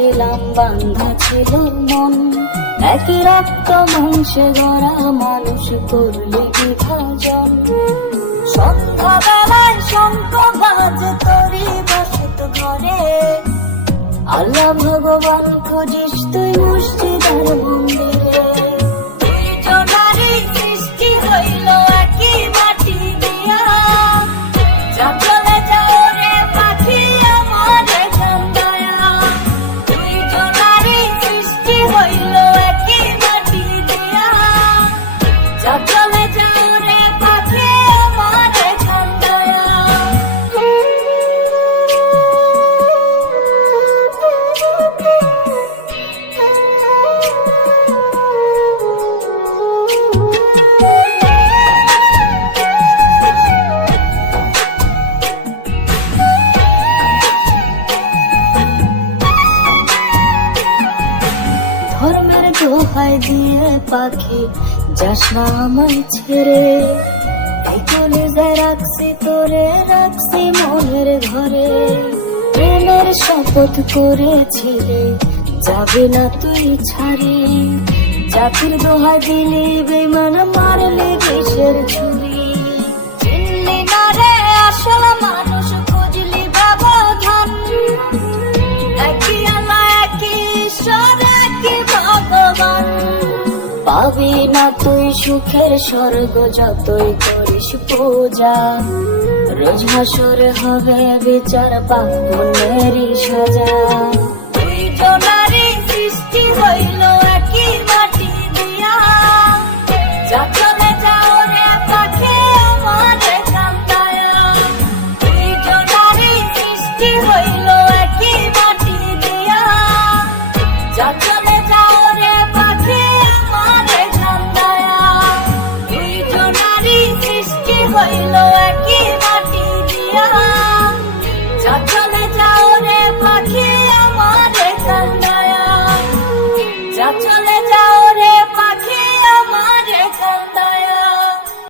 ছিলাম বান্ধা ছিল মন, একই রক্ত মাংসে গড়া মানুষ করলি বিভাজন। সন্ধ্যা বেলায় শঙ্খ বাজে তোরি বসত ঘরে, আল্লাহ ভগবান খুঁজিস তুই মসজিদ আর মন্দিরে। দুইজনারই সৃষ্টি হইল একই মাটি দিয়া, যা চলে যাও রে পাখি আমার কান্দায়া। দুইজনারই সৃষ্টি হইল একই মাটি দিয়া, যা চলে যাও রে পাখি আমার কান্দায়া। ধর্মের দোহাই দিয়ে পাখি যাস না আমায় ছেড়ে, এই কলিজায় রাখছি তোরে, রাখছি মনের ঘরে। প্রেমের শপথ করেছিলে যাবে না তুই ছাড়ি, জাতির দোহাই দিলি বেমান মারলি বিষের ছুরি। চিনলি না রে আসল মানুষ, খুঁজলি ব্যবধান, একই আল্লাহ একই ঈশ্বর একই ভগবান। পাবি না তুই সুখের স্বর্গ যতই করিস পূজা, রোজ হাসরে হবে বিচার পাপ পুণ্যেরই সাজা। দুইজনারই সৃষ্টি হইল একই